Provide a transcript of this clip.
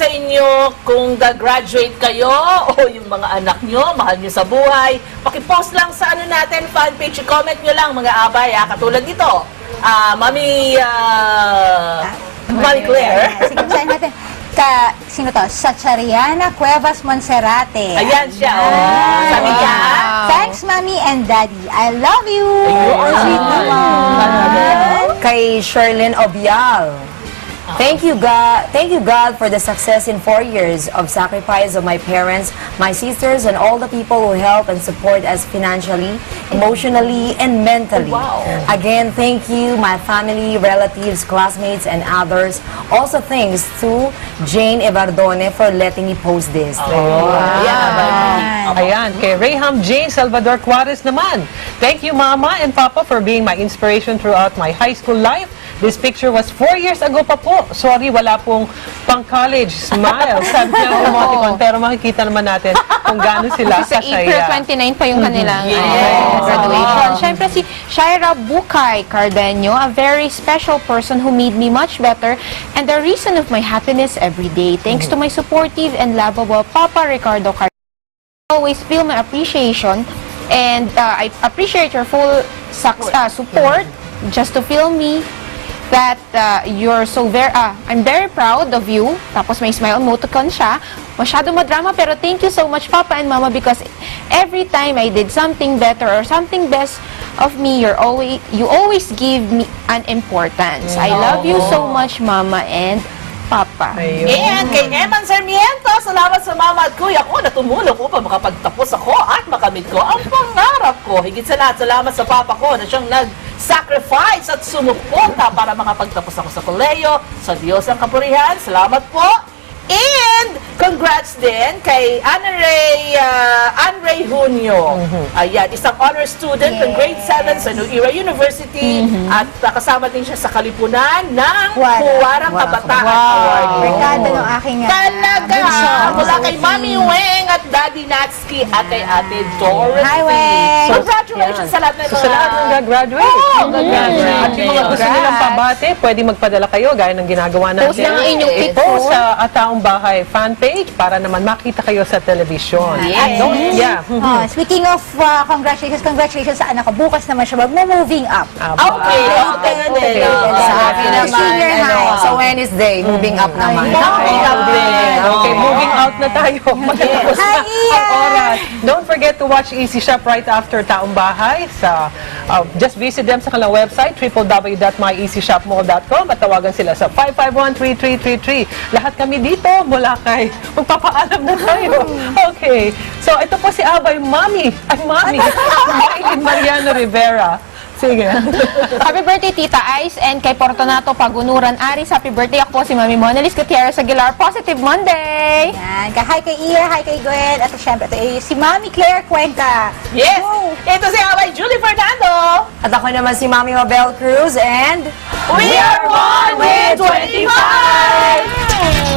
sa inyo kung graduate kayo o yung mga anak nyo, mahal nyo sa buhay. Pakipost lang sa ano natin, fan page, comment nyo lang mga abay. Katulad dito, Mami Claire. Sige, basahin natin. Sino to? Sachariana Cuevas Monserrate. Ayan siya. Sabi niya, Thanks, Mommy and Daddy. I love you. Ayun. Sweet naman. Kay Sherlyn Obial. Thank you God for the success in 4 years of sacrifice of my parents, my sisters, and all the people who help and support us financially, emotionally, and mentally. Wow. Again, thank you, my family, relatives, classmates, and others. Also thanks to Jane Evardone for letting me post this. Ayan, kay Rayham Jane Salvador Juarez naman. Thank you, Mama and Papa, for being my inspiration throughout my high school life. This picture was 4 years ago pa po. Sorry, wala pong pang-college smile. Sabi niya emoticon, pero makikita naman natin kung gaano sila Sa April 29 pa yung kanilang graduation. Siyempre si Shaira Bukay Cardeño, a very special person who made me much better and the reason of my happiness every day. Thanks to my supportive and lovable Papa Ricardo Cardeño. I always feel my appreciation and I appreciate your full support just to feel me that you're so very, I'm very proud of you. Tapos may smile emoticon siya. Masyado madrama, pero thank you so much, Papa and Mama, because every time I did something better or something best of me, you always give me an importance. I love you so much, Mama and Papa. and kay Eman Sarmiento, salamat sa mama at kuya ko na tumulong upang makapagtapos ako at makamit ko ang pangarap ko. Higit sa lahat, salamat sa papa ko na siyang nag-sacrifice at sumuporta para makapagtapos ako sa koleyo. Sa Diyos ang kapurihan. Salamat po. And congrats din kay Anne Ray Junio. Ayan, isang honor student ng grade 7 sa New Era University at kasama din siya sa kalipunan ng Huwarang Kabataan Award. Barkada ng aking Talaga! Mula kay Mami Weng at Daddy Natsuki at kay Ate Dorothy. Hi, Weng! Congratulations sa lahat ng So, sa lahat ng gagraduate. At yung mga gusto nilang pabate, pwede magpadala kayo gaya ng ginagawa natin. Post lang ang inyong picture. Post sa Taong Bahay fan page para naman makita kayo sa telebisyon. Speaking of congratulations sa anak ko. Bukas naman siya mag-moving up. Okay. Sa akin naman, Senior high. sa Wednesday, moving up naman. Okay, moving out na tayo. Matapos na Hi, Ian! ang oras. Don't forget to watch Easy Shop right after Taong Bahay. Just visit them sa kanilang website, www.myeasyshopmall.com at tawagan sila sa 551-3333. Lahat kami dito, Boracay. Magpapaalam na tayo. Okay. So, ito po si Abay, Mami. Maylin Mariano Rivera. Sige. Happy birthday, Tita Ice, and kay Fortunato Pagunuran Aris. Happy birthday. Ako po si Mami Monalis Gutierrez Aguilar. Positive Monday! Yan. Hi kay Iya, hi kay Gwen, at syempre ito si Mami Claire Cuenca. Yes! Ito si Abay Julie Fernando. At ako naman si Mami Mabel Cruz and We are one with 25!